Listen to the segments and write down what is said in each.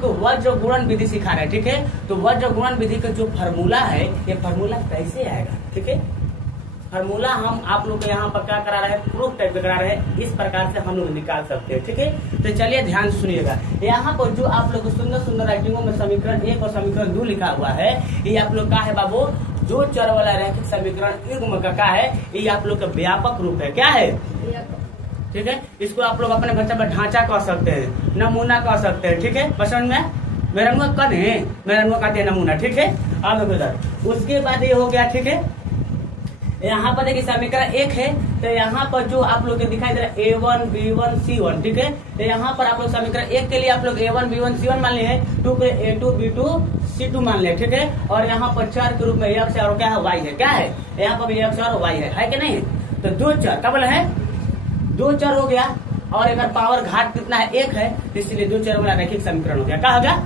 लोग को वज्र गुणन विधि सिखा रहे हैं, ठीक है। तो वज्र गुणन विधि का जो फार्मूला है, ये फार्मूला कैसे आएगा, ठीक है। फार्मूला हम आप लोग को यहाँ पर क्या करा रहे हैं, प्रूफ टाइप का करा रहे हैं, इस प्रकार से हम लोग निकाल सकते हैं, ठीक है। तो चलिए ध्यान से सुनिएगा, यहाँ पर जो आप लोग सुंदर सुंदर राइटिंगों में समीकरण 1 और समीकरण 2 लिखा हुआ है, ये आप लोग का है बाबू दो चर वाला रैखिक समीकरण युग्म का है, ये आप लोग का व्यापक रूप है, क्या है, ठीक है। इसको आप लोग अपने बच्चे पर ढांचा कह सकते हैं, नमूना कह सकते हैं, ठीक है। पसंद में मेरा नुआ कहते हैं नमूना, ठीक है। अब उसके बाद ये हो गया, ठीक है। यहाँ पर देखिए समीकरण 1 है, तो यहाँ पर जो आप लोग दिखाई दे रहा है A1 B1 C1, ठीक है। तो यहाँ पर आप लोग समीकरण 1 के लिए आप लोग A1 B1 C1 मान लिए, 2 पे A2 B2 C2 मान ले, ठीक है। और यहाँ पर चर के रूप में x और क्या है, y है, क्या है, यहाँ पर भी x और y है कि नहीं। तो दो चर क्या बोले है, दो चर हो गया, और अगर पावर घात कितना है, 1 है, इसलिए दो चर वाला रैखिक समीकरण हो गया, क्या हो गया,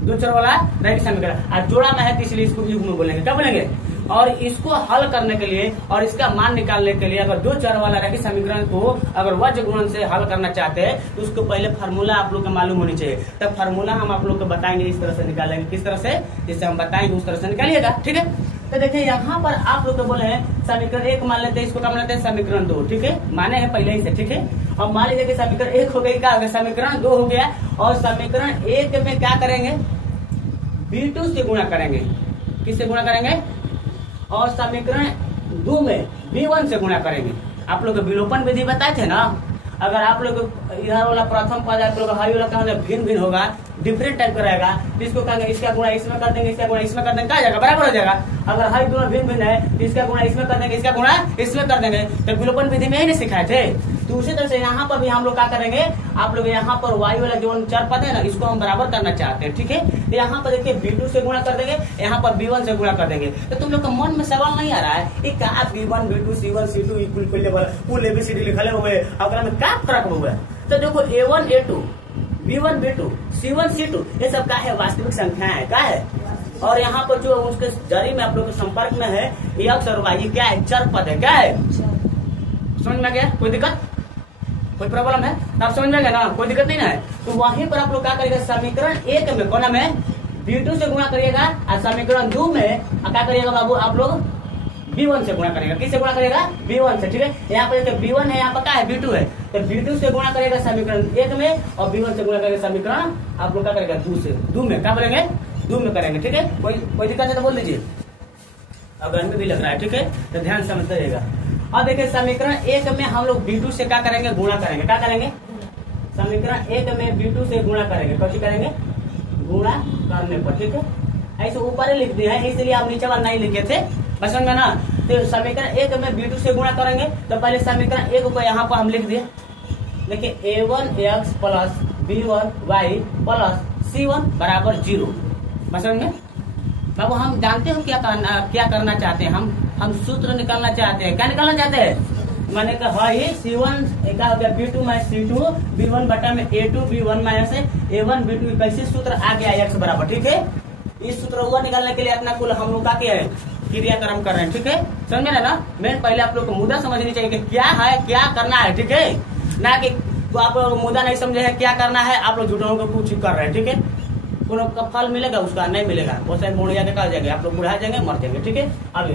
दो चर वाला रैखिक समीकरण। और जोड़ा में है तो इसलिए इसको युग्म बोलेंगे, क्या बोलेंगे। और इसको हल करने के लिए और इसका मान निकालने के लिए अगर दो चर वाला रैखिक समीकरण को अगर वज्र गुणन से हल करना चाहते हैं तो उसको पहले फार्मूला आप लोग को मालूम होनी चाहिए। तब फार्मूला हम आप लोग को बताएंगे, इस तरह से निकालेंगे, किस तरह से, जिससे हम बताएंगे उस तरह से निकालिएगा, ठीक है। तो देखिए यहाँ पर आप लोग को बोले हैं समीकरण 1 मान लेते हैं, इसको क्या मान लेते हैं, समीकरण 2, ठीक है, माने हैं पहले ही से, ठीक है। अब मान लीजिए कि समीकरण 1 हो गई, क्या हो गया, समीकरण 2 हो गया, और समीकरण 1 में क्या करेंगे, B2 से गुणा करेंगे, किससे गुणा करेंगे, और समीकरण 2 में B1 से गुणा करेंगे। आप लोग विलोपन विधि बताए थे ना, अगर आप लोग इधर वाला प्रथम पद आप लोग हाई वाला क्या भिन्न भिन्न होगा, डिफरेंट टाइप का रहेगा, तो इसको कहेंगे इसका गुणा इसमें कर देंगे, इसका गुणा इसमें कर देंगे, क्या जाएगा, बराबर हो जाएगा। अगर हाई दोनों भिन्न भिन्न है तो इसका गुणा इसमें कर देंगे, इसका गुणा इसमें कर देंगे। तो विलोपन विधि में ही नहीं सिखाए थे। तो उसी तरह से यहाँ पर भी हम लोग क्या करेंगे, आप लोग यहाँ पर y वाला जो चर पद है ना, इसको हम बराबर करना चाहते हैं, ठीक है। तो यहाँ पर देखिए B2 से गुणा कर देंगे, यहाँ पर B1 से गुणा कर देंगे। तो तुम लोग का मन में सवाल नहीं आ रहा है कि क्या B1 B2 C1 C2 कुल ABCD लिखले हुए अगर में क्या फर्क हुआ है। तो देखो A1 A2 B1 B2 C1 C2 ये सब क्या है, वास्तविक संख्या है, क्या है। और यहाँ पर जो उसके जरी में आप लोग के संपर्क में है x और y, क्या है, चर पद है, क्या है, समझ में गया, कोई दिक्कत, कोई प्रॉब्लम है, आप समझ में गए ना, कोई दिक्कत नहीं ना है। तो वहीं पर आप लोग क्या करिएगा, समीकरण 1 में कोना में B2 से गुणा करिएगा, और समीकरण 2 में क्या करिएगा बाबू, आप लोग B1 से गुणा करेगा, किससे गुणा करेगा, B1 से, ठीक है। यहाँ पर देखिए B1 है, यहाँ पर क्या है, B2 है, तो B2 से गुणा करेगा समीकरण 1 में, और B1 से गुणा करेगा समीकरण आप लोग क्या करेगा 2 में, क्या करेंगे, 2 में करेंगे, ठीक है। कोई दिक्कत है तो बोल दीजिए, अब घर में भी लग रहा है, ठीक है, तो ध्यान समझते रहिएगा। अब देखिए समीकरण 1 में हम लोग B2 से क्या करेंगे, गुणा करेंगे, क्या करेंगे, समीकरण 1 में B2 से गुणा करेंगे, कैसे करेंगे, गुणा करने पर, ठीक है। ऐसे ऊपर ही लिख दिया है, इसलिए आप नीचे वाला नहीं लिखे थे, पसंद में ना। तो समीकरण 1 में B2 से गुणा करेंगे, तो पहले समीकरण 1 को यहाँ पर हम लिख दिए, देखिए A1x plus B1y plus C1 बराबर 0, पसंद में। बाबू हम जानते हो क्या करना चाहते हैं, हम सूत्र निकालना चाहते हैं, क्या निकालना चाहते हैं, मैंने कहा है C1 क्या हो गया, B2 माइनस C2 B1 बटा में A2 B1 minus A1 B2, कैसे सूत्र आ गया x बराबर, ठीक है। इस सूत्र हुआ निकालने के लिए अपना कुल हम लोग का क्या है, क्रियाक्रम कर रहे हैं, ठीक है, समझ में ना। मैं पहले आप लोग को मुद्दा समझनी चाहिए कि क्या है, क्या करना है, ठीक है, ना कि आप लोग मुद्दा नहीं समझे है क्या करना है, आप लोग झूठों को कुछ कर रहे हैं, ठीक है। कोनो का फल मिलेगा, उसका नहीं मिलेगा, बहुत सारे मोड़ जाके कहा जाएंगे, आप लोग बुढ़ा जाएंगे, मर जाएंगे, ठीक है। अब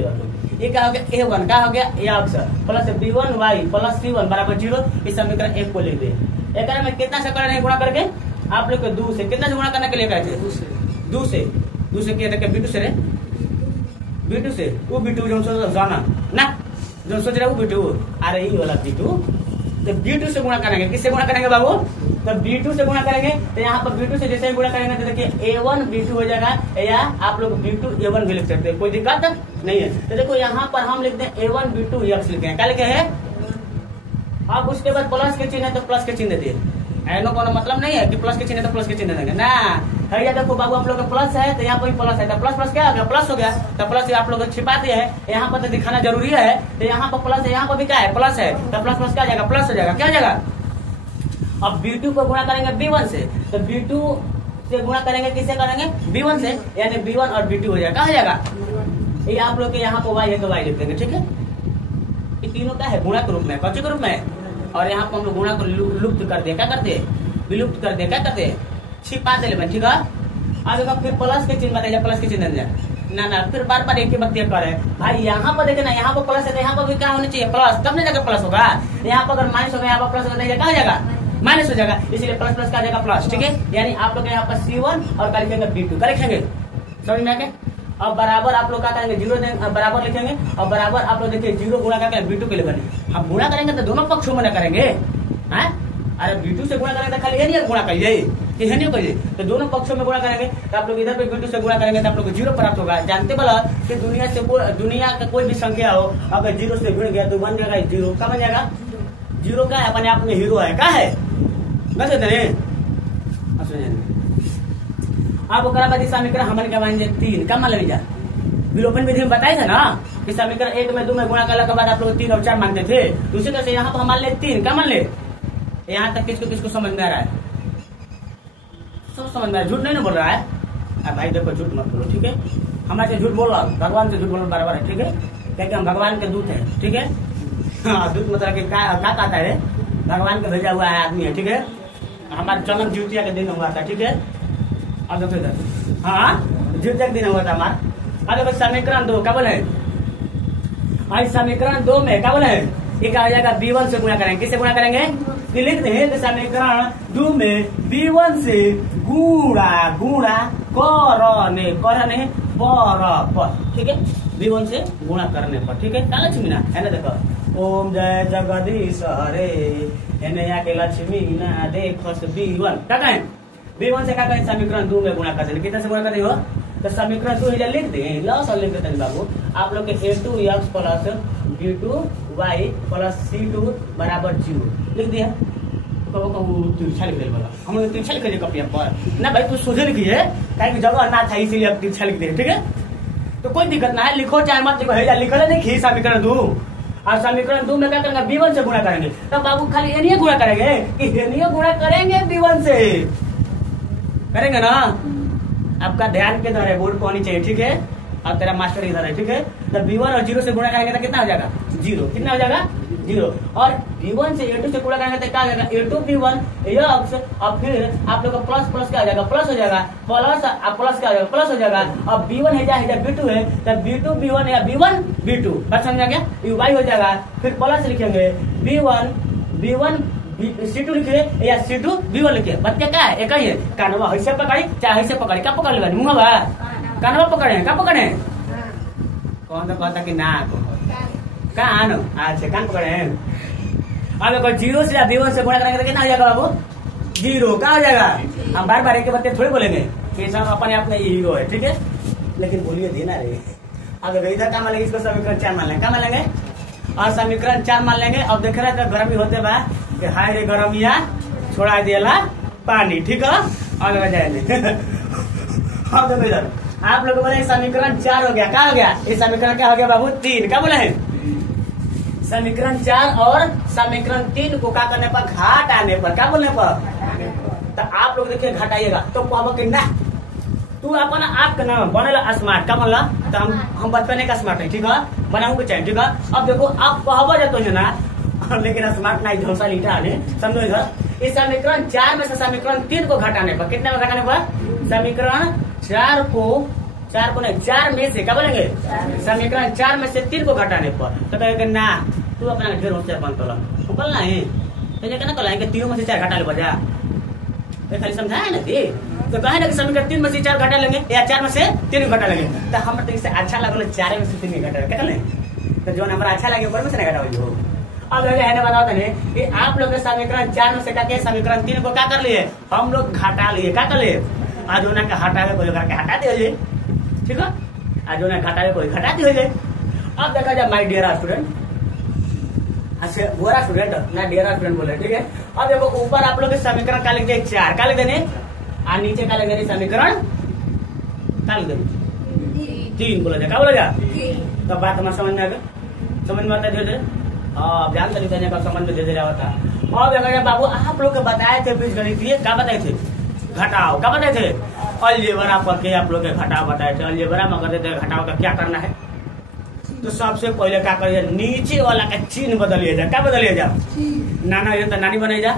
ये क्या हो गया, A1 क्या हो गया x plus B1y plus C1 बराबर 0, इस समीकरण 1 को लिख दे। एक में कितना से कर गुणा करके आप लोग को 2 से, कितना से गुणा करने के लिए कहते हैं, 2 से किया था, B2 से रे, B2 से वो B2 जो जाना ना, जो सोच रहे वो B2, अरे ये वाला B2, तो B2 से गुणा करेंगे, किससे गुणा करेंगे बाबू, तो B2 से गुणा करेंगे। तो यहाँ पर B2 से जैसे गुणा करेंगे तो देखिए A1 B2 हो जाएगा, या आप लोग B2 A1 भी लिख सकते हैं, कोई दिक्कत नहीं है। तो देखो यहाँ पर हम लिखते हैं A1 B2 x लिखे हैं, क्या लिखे हैं। अब उसके बाद प्लस के चिन्ह है तो प्लस के चिन्ह देते हैं, ऐनो कोनो मतलब नहीं है कि प्लस के चिन्ह है तो प्लस के चिन्ह देंगे ना। है देखो बाबू आप लोग का प्लस है तो यहाँ पर प्लस है, तो प्लस प्लस क्या हो गया, प्लस हो गया, तो प्लस आप लोग छिपा दिया है, यहाँ पर तो दिखाना जरूरी है। तो यहाँ पर प्लस है, यहाँ पर भी क्या है, प्लस है, तो प्लस प्लस क्या हो जाएगा, प्लस हो जाएगा, क्या हो जाएगा। अब B2 को गुणा करेंगे B1 से, तो B2 से गुणा करेंगे किससे करेंगे, B1 से, यानी B1 और B2 हो जाएगा, क्या हो जाएगा। ये आप लोग के यहाँ पर y है तो y लिख देंगे, ठीक है। ये तीनों क्या है, गुणा के रूप में, कौन के रूप में, और यहाँ पर हम लोग गुणा को लुप्त कर दिया, क्या करते हैं, विलुप्त कर दिया, क्या करते हैं, छिपा दे ठीक है। अब देखो फिर प्लस के चिन्ह बताइए, प्लस के चिन्ह दे ना फिर बार बार एक ही बात करे भाई। यहाँ पर देखे ना, यहाँ पर प्लस है तो यहाँ पर भी क्या होना चाहिए प्लस, तब नहीं जाकर प्लस होगा। यहाँ पर अगर माइनस होगा, यहाँ पर प्लस होगा, कहाँ जाएगा माइनस हो जाएगा, इसलिए प्लस प्लस का जाएगा प्लस। ठीक है, यानी आप लोग यहाँ पर C1 और क्या लिखेंगे B2 का लिखेंगे, समझ में आके। अब बराबर आप लोग क्या करेंगे, जीरो बराबर लिखेंगे और बराबर आप लोग देखिए जीरो गुणा करके B2 के लिए बने। हम गुणा करेंगे तो दोनों पक्षों में करेंगे हैं। अरे B2 से गुणा करेंगे तो खाली ये नहीं गुणा करिए, नहीं करिए, तो दोनों पक्षों में गुणा करेंगे तो आप लोग इधर पे B2 से गुणा करेंगे तो आप लोग को जीरो प्राप्त होगा। जानते बोला कि दुनिया का कोई भी संख्या हो अगर जीरो से गुण गया तो बन जाएगा जीरो। क्या बन जाएगा जीरो? का है अपने आप में हीरो है, क्या है बस अब ओकरा बाद समीकरण हमन के मान 3 का मान लीजिए। विलोपन विधि में बताया था ना कि समीकरण 1 में 2 में गुणा करने के बाद आप लोग 3 और 4 मानते थे। दूसरी तरह से यहाँ पर हम मान ले 3 का मान ले। यहाँ तक किसको किसको समझ में आ रहा है? सब समझ में आ रहा है, झूठ नहीं ना बोल रहा है भाई। देखो झूठ मत बोलो, ठीक है। हमारे से झूठ बोल रहा, भगवान से झूठ बोलना बराबर है, ठीक है। क्योंकि हम भगवान के दूत है, ठीक है। हाँ, दूत मतलब कि क्या कहता है, भगवान का भेजा हुआ है आदमी है, ठीक है। हमारे जन्म ज्योतिया के दिन हुआ था, ठीक है। अब देखो इधर, हाँ ज्योतिया के दिन हुआ था हमारा। अब देखो समीकरण 2 क्या बोले, आज समीकरण 2 में क्या बोले, ये क्या हो जाएगा B1 से गुणा करेंगे। किससे गुणा करेंगे? लिखते हैं कि समीकरण 2 में B1 से गुणा करने पर, ठीक है। B1 से गुणा करने पर, ठीक है। क्या लक्ष्मी ना है ना, देखो ओम जय जगदीश हरे के लक्ष्मी ना देखो B1 क्या कहें, B1 से क्या कहें समीकरण 2 में गुणा कर देंगे। कितना से गुणा कर हो तो समीकरण 2 लिख दें, लॉस और लिख देते हैं बाबू आप लोग के A2x plus B2y plus C2 बराबर 0 लिख दिया। तिरछा लिख दे बोला, हम लोग तिरछा लिख दिए कॉपिया पर ना भाई, तू सोझे लिखिए कि जगह ना था इसीलिए अब तिरछा लिख दिए, ठीक है। तो कोई दिक्कत ना है, लिखो चाहे मत लिखो, लिखो नहीं समीकरण 2। और समीकरण 2 में क्या करेंगे B1 से गुणा करेंगे। तब बाबू खाली एनिए गुणा करेंगे कि एनिए गुणा करेंगे B1 से करेंगे ना। आपका ध्यान के द्वारा बोर्ड पर होनी चाहिए, ठीक है। और तेरा मास्टर इधर है, ठीक है। जब B1 और 0 से गुणा करेंगे तो कितना हो जाएगा 0, कितना हो जाएगा 0। और B1 से A2 से गुणा करेंगे तो क्या हो जाएगा A2 B1 x और फिर आप लोग का प्लस प्लस क्या हो जाएगा प्लस हो जाएगा, प्लस क्या हो जाएगा प्लस हो जाएगा। अब B1 है या B2 है तब B2 B1 या B1 B2 बात समझ गया, y हो जाएगा। फिर प्लस लिखेंगे B1 C2 लिखिए या C2 B1 लिखिए, बच्चे क्या है एक ही है। कानवा ऐसे पकड़ी चाहे ऐसे पकड़ी, क्या पकड़ लेगा मुँह बा कानवा पकड़े क्या पकड़े, कौन तो कहता कि ना कान, अच्छा कान पकड़े। अब देखो 0 से B1 से गुणा करेंगे तो कितना हो जाएगा बाबू 0 क्या हो जाएगा। हम बार बार एक बच्चे थोड़ी बोलेंगे कि सब अपने आप में हीरो है, ठीक है। लेकिन बोलिए देना रे। अब इधर क्या मान लेंगे, इसको समीकरण 4 मान लेंगे, क्या मान लेंगे और समीकरण 4 मान लेंगे। अब देख रहे हैं गर्मी होते बा कि हाय रे गरमिया छोड़ा दिया पानी, ठीक है। और जाए अब देखो इधर आप लोग बोले समीकरण 4 हो गया, क्या हो गया ये समीकरण क्या हो गया बाबू 3, क्या बोले हैं समीकरण 4 और समीकरण 3 को क्या करने पर घाट आने पर, क्या बोलने पर। तो आप लोग देखिए घटाइएगा तो कहब कि ना तू अपना आप का नाम बनेला स्मार्ट, क्या बोला तो हम बचपने का स्मार्ट है, ठीक है बनाऊ के चाहिए, ठीक है। अब देखो आप कहब जाते है ना लेकिन स्मार्ट ना झोसा लीटा आने समझो। इधर इस समीकरण 4 में से समीकरण 3 को घटाने पर, कितने में घटाने पर समीकरण 4 को नहीं 4 में से क्या बोलेंगे समीकरण 4 में से 3 को घटाने पर। तो कहेगा ना तू अपना ढेर होशियार बन तो बोलना है तो कहना कहला 3 में से 4 घटा ले बजा, तो खाली समझाया ना दी। तो कहे ना कि समीकरण 3 में से 4 घटा लेंगे या 4 में से 3 घटा लेंगे। तो हम तो इससे अच्छा लगल 4 में से 3 घटा क्या लें, तो जो नंबर अच्छा लगे ऊपर में से घटा हो। अब बताओ कि आप लोग समीकरण 4 में से क्या समीकरण 3 को क्या कर लिए हम लोग घटा लिए, क्या कर लिए आज उन्हें हटावे कोई करके हटा दिए, ठीक है। आज उन्हें घटावे कोई घटा दिए। अब देखा जाए माय डियर स्टूडेंट, अच्छा बुरा स्टूडेंट ना डियर स्टूडेंट बोले, ठीक है। अब देखो ऊपर आप लोग समीकरण क्या लिख दिए 4 क्या लिख देने और नीचे क्या लिख देने समीकरण क्या लिख देने 3 बोला जाए, क्या बोला जाए। तो बात हमारे समझ में आ गया, समझ में आता है धीरे ध्यान से लिखने का समझ में दे रहा होता। और देखा बाबू आप लोग बताए थे बीजगणितीय क्या बताए थे घटाओ, क्या बताए थे अलजेब्रा करके आप लोग घटाओ बताए थे। अलजेब्रा में करते थे घटाओ का क्या करना है तो सबसे पहले क्या करिए नीचे वाला का चिन्ह बदलिए जा, क्या बदलिए जा नाना ये तो नानी बने जा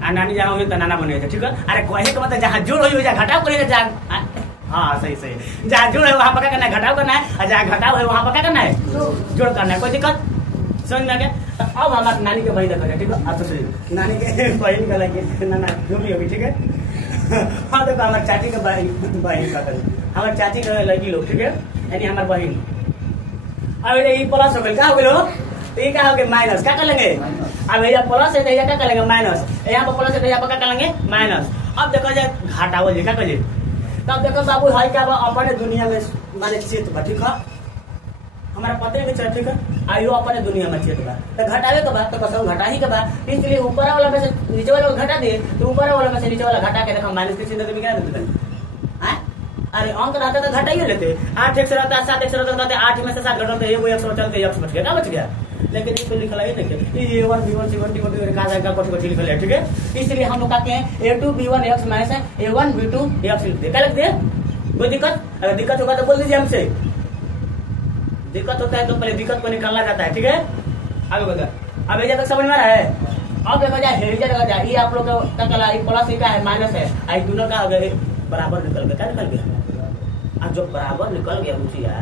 नानी जहाँ हुई तो नाना बने थे, ठीक है। अरे कहे का मतलब जहाँ जोड़ हुई जहाँ घटाव करेगा, जहाँ हाँ सही सही, जहाँ जोड़ है वहाँ पर क्या करना है, घटाव करना है, और जहाँ घटाव है वहाँ पर क्या करना है, जोड़ करना है। कोई दिक्कत समझ में आ गया। अब हमारे नानी के बहन देखा, ठीक है। अब तो सही नानी के बहन का लगे ना जो भी होगी, ठीक है। हाँ देखो हमारे चाची का बहन का करें, हमारे चाची का लड़की लोग, ठीक है, यानी हमारे बहन। अब ये प्लस हो गए, क्या हो गए हो, तो ये क्या हो गया माइनस, क्या कर लेंगे। अब भैया प्लस है तो क्या कर लेंगे माइनस, यहाँ पर प्लस है तो यहाँ पर क्या कर लेंगे माइनस। अब देखो जाए घाटा हो जाए, क्या करिए। तब देखो बाबू हाई क्या अपने दुनिया में माने चेत बा, ठीक है, हमारा पते के चल, ठीक है। आयु अपने दुनिया में चेत बा, तो घटावे के बाद तो कसम घटा ही के बाद, इसलिए ऊपर वाला में से नीचे वाला घटा दे, तो ऊपर वाला में से नीचे वाला घटा के देखो माइनस के चिन्ह में क्या देते हैं। अरे अंक रहता तो घटा ही लेते, 8 एक से रहता है, 7 एक से रहता है, 8 में से 7 घटाते हैं, वो 1 चलते x बच गया, क्या बच गया। लेकिन इसको लिखा ही नहीं, ये A1 B1 C1 D1 कहा जाएगा, कुछ लिखा है, ठीक है। इसलिए हम लोग कहते हैं A2 B1 x minus A1 B2 x लिख दे, क्या लिख दे। कोई दिक्कत, अगर दिक्कत होगा तो बोल दीजिए हमसे। दिक्कत होता है तो पहले दिक्कत को निकालना जाता है, ठीक है। आगे बता, अब ये तक समझ में आ रहा है। अब देखो जाए हेरिजा लगा जाए, ये आप लोग का कला प्लस का है माइनस है, आई दोनों का अगर बराबर निकल गया, क्या निकल गया। अब जो बराबर निकल गया ऊँचिया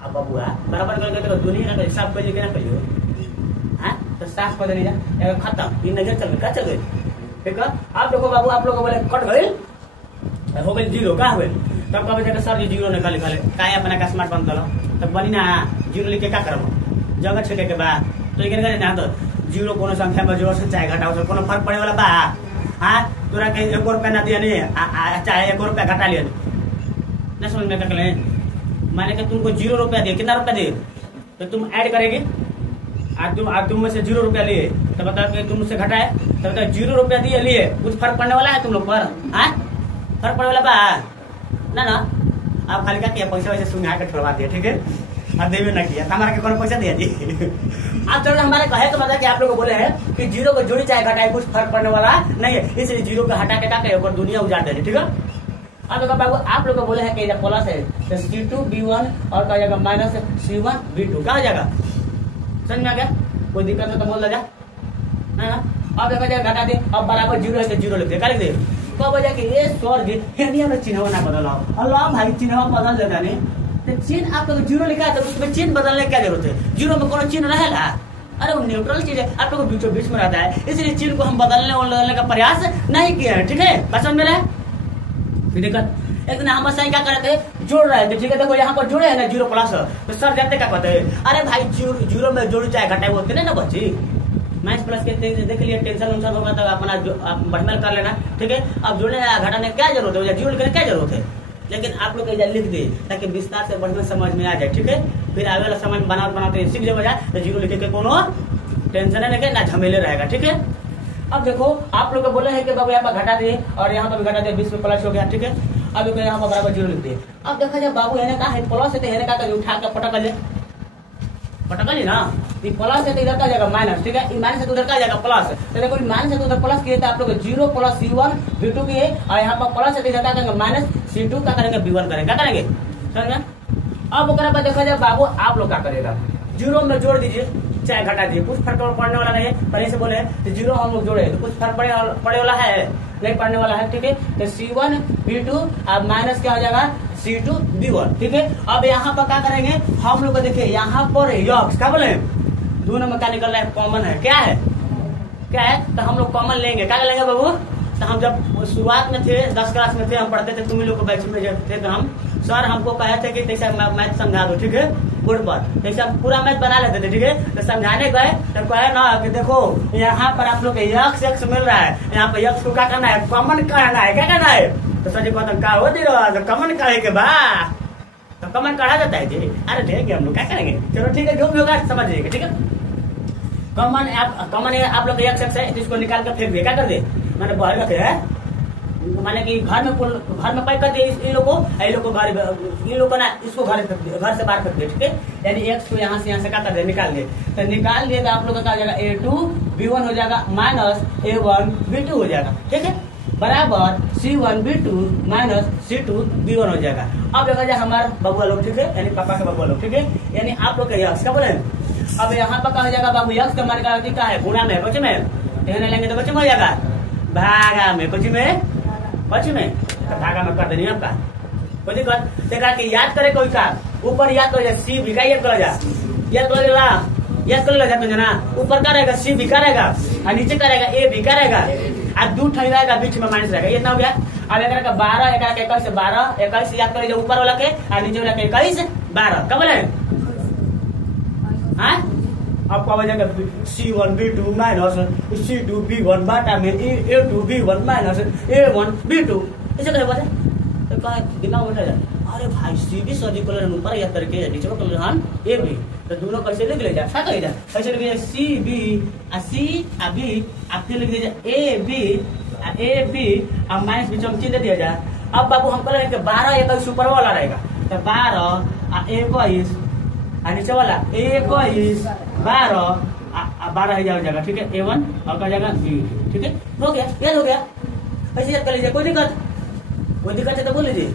अब बबुआ बराबर निकल गया, तो दुनिया का हिसाब कर ना करियो, हाँ तो साफ कर देनी जा खत्म, ये नजर चल गई, क्या चल गई, ठीक है। अब देखो बाबू आप लोग बोले कट गई, हो गई जीरो, क्या हो गई। तब कब जाकर सर जी जीरो निकाल निकाले, काय अपना का स्मार्ट बंद करो, तब बनी ना जीरो लिख के क्या करबो, जगह छेके के बाद तो ये ना तो जीरो कोनो संख्या में जोड़ से चाहे घटाओ से कोनो फर्क पड़े वाला बा। हाँ तोरा के 1 रुपया ना दिया नहीं, चाहे 1 रुपया घटा लिया ना, समझ में कर ले। माने कि तुमको 0 रुपया दिए, कितना रुपया दिए, तो तुम ऐड करेगी, आज तुम में से 0 रुपया लिए, तो बताओ कि तुम मुझसे घटाए, तो बताओ 0 रुपया दिए लिए, कुछ फर्क पड़ने वाला है तुम लोग पर, हाँ फर्क पड़ने वाला बा ना। आप खाली क्या किया, पैसा वैसे सुंघा के छोड़वा दिया, ठीक है, और देवे ना किया, हमारे के कौन पैसा दिया जी। आप चलो हमारे कहे तो मतलब कि आप लोग बोले हैं कि 0 को जोड़ी चाहे घटाए कुछ फर्क पड़ने वाला नहीं है, इसलिए 0 को हटा के क्या करे दुनिया उजाड़ दे, ठीक है। अब देखो बाबू आप लोग को बोले हैं कि प्लस है तो C2 B1 और क्या जाएगा माइनस C1 B2, क्या हो जाएगा, समझ में आ गया। कोई दिक्कत है तो बोल दे, अब देखो जाएगा घटा दे, अब बराबर 0 है तो 0 लिख दे, क्या लिख दे। कब हो जाए ये स्वर जी हिंदी में चिन्ह ना बदला, अल्लाह भाई चिन्ह बदल देता नहीं, तो चिन्ह आप लोग 0 लिखा है तो उसमें चिन्ह बदलने की क्या जरूरत है, 0 में कोनो चिन्ह रहेगा। अरे वो न्यूट्रल चीज है, आप लोग बीचों बीच में रहता है, इसलिए चिन्ह को हम बदलने का प्रयास नहीं किया है, ठीक है, पसंद में रहे। एक ना हम बस क्या कर रहे थे, जोड़ रहे थे, ठीक है। देखो यहाँ पर जोड़े है ना 0 प्लस, तो सर जानते क्या कहते हैं, अरे भाई 0 में जोड़ी चाहे घटाए वो नहीं ना बच्ची, मैथ्स प्लस के देख लिए टेंशन उनसन होगा तो अपना बढ़िया कर लेना, ठीक है। अब जोड़ने घटाने क्या जरूरत है, 0 लिखने क्या जरूरत है, लेकिन आप लोग लिख दे ताकि विस्तार से बढ़िया समझ में आ जाए, ठीक है। फिर आगे वाला समय बनाते सीख जब जाए तो 0 लिखे के कोनो टेंशन है ना झमेले रहेगा, ठीक है। अब देखो आप लोग बोले हैं कि बाबू यहाँ पर घटा दिए और यहाँ पर भी घटा दिए, 20 में प्लस हो गया, ठीक है। अब देखो यहाँ पर बराबर 0 लिख दिए। अब देखा जाए बाबू है कहा है प्लस है तो है का उठा कर पटक ली ना, ये प्लस है तो इधर का जाएगा माइनस, ठीक है, माइनस है तो उधर का जाएगा प्लस, तो देखो माइनस है तो उधर प्लस किए थे आप लोग 0 प्लस C1 B2 किए, और यहाँ पर प्लस है तो इधर क्या करेंगे माइनस C2 का करेंगे B1 करेंगे, क्या करेंगे समझ में। अब ओकरा बाद देखा जाए बाबू आप लोग क्या करेगा, 0 में जोड़ दीजिए चाहे घटा दीजिए, कुछ फर्क पड़ने वाला नहीं है, पहले से बोले तो 0 हम लोग जोड़े तो कुछ फर्क पड़े वाला है नहीं पड़ने वाला है, ठीक है। तो C1 B2 अब माइनस क्या हो जाएगा C2 B1, ठीक है। अब यहाँ पर क्या करेंगे हम लोग को, देखिए यहाँ पर यक्स क्या बोले दोनों में क्या निकल रहा है, कॉमन है, क्या है तो हम लोग कॉमन लेंगे, क्या लेंगे बाबू। तो हम जब शुरुआत में थे 10 क्लास में थे, हम पढ़ते थे, तुम लोग को बैच में जब थे तो हम सर हमको कहे थे कि जैसे मैथ समझा दो, ठीक है, बोर्ड पर जैसे हम पूरा मैथ बना लेते थे, ठीक है। तो समझाने गए तो कहे ना कि देखो यहाँ पर आप लोग यक्स मिल रहा है, यहाँ पर यक्स को क्या करना है, कॉमन करना है, क्या करना है। तो सर जी कहते का हो दे रहा तो कॉमन करे के बाद तो कॉमन करा जाता है जी, अरे ठीक है हम लोग क्या करेंगे, चलो ठीक है जो भी होगा समझ लीजिएगा, ठीक है। कॉमन आप लोग यक्स है तो इसको निकाल कर फेंक दिए, क्या कर दे मैंने बाहर रखे है, माने कि घर में पैक कर दिए इन लोग को इन लोग को ना इसको घर से बाहर फेंक दिए, ठीक है। यानी एक्स को यहाँ से क्या कर दिया निकाल दिए, तो निकाल दिए तो आप लोग का क्या हो जाएगा A2 B1 हो जाएगा माइनस A1 B2 हो जाएगा, ठीक है, बराबर C1 B2 minus C2 B1 हो जाएगा। अब देखा जाए हमारे बबुआ लोग, ठीक है, यानी पापा के बबुआ लोग, ठीक है, यानी आप लोग का यक्स क्या बोले। अब यहाँ पर क्या हो जाएगा बाबू, यक्स का मान का है गुणा में बच्चे में लेंगे तो बच्चे में हो जाएगा, भागा में कुछ में भागा में कर देनी आपका कोई दिक्कत देखा कि याद करे कोई का ऊपर याद कर सी भी का याद कर जा याद कर जा ना ऊपर का रहेगा सी भी का रहेगा और नीचे का रहेगा ए भी का रहेगा और दो ठन रहेगा बीच में माइनस रहेगा इतना हो गया। अब एक का 12 एक का 21 12 21 याद कर ऊपर वाला के और नीचे वाला के 21 12 कब बोले हाँ अब क्या बजेगा C1 B2 minus C2 B1 बाटा में A2 B1 minus A1 B2 ऐसे करे बोले तो क्या दिमाग में उठा अरे भाई सी भी सदी कलर ऊपर याद करके नीचे का कलर हम ए बी तो दोनों कैसे लिख ले जा क्या करे जा कैसे लिख ले सी बी सी बी आपके लिख दे ए बी और माइनस बीच में चिन्ह दे दिया जा। अब बाबू हम कह रहे हैं कि 12 21 ऊपर वाला रहेगा तो 12 और 21 और नीचे वाला 21 12 है जाएगा ठीक है A1 और का जाएगा B2 ठीक है हो गया याद हो गया ऐसे याद कर लीजिए कोई दिक्कत है तो बोल लीजिए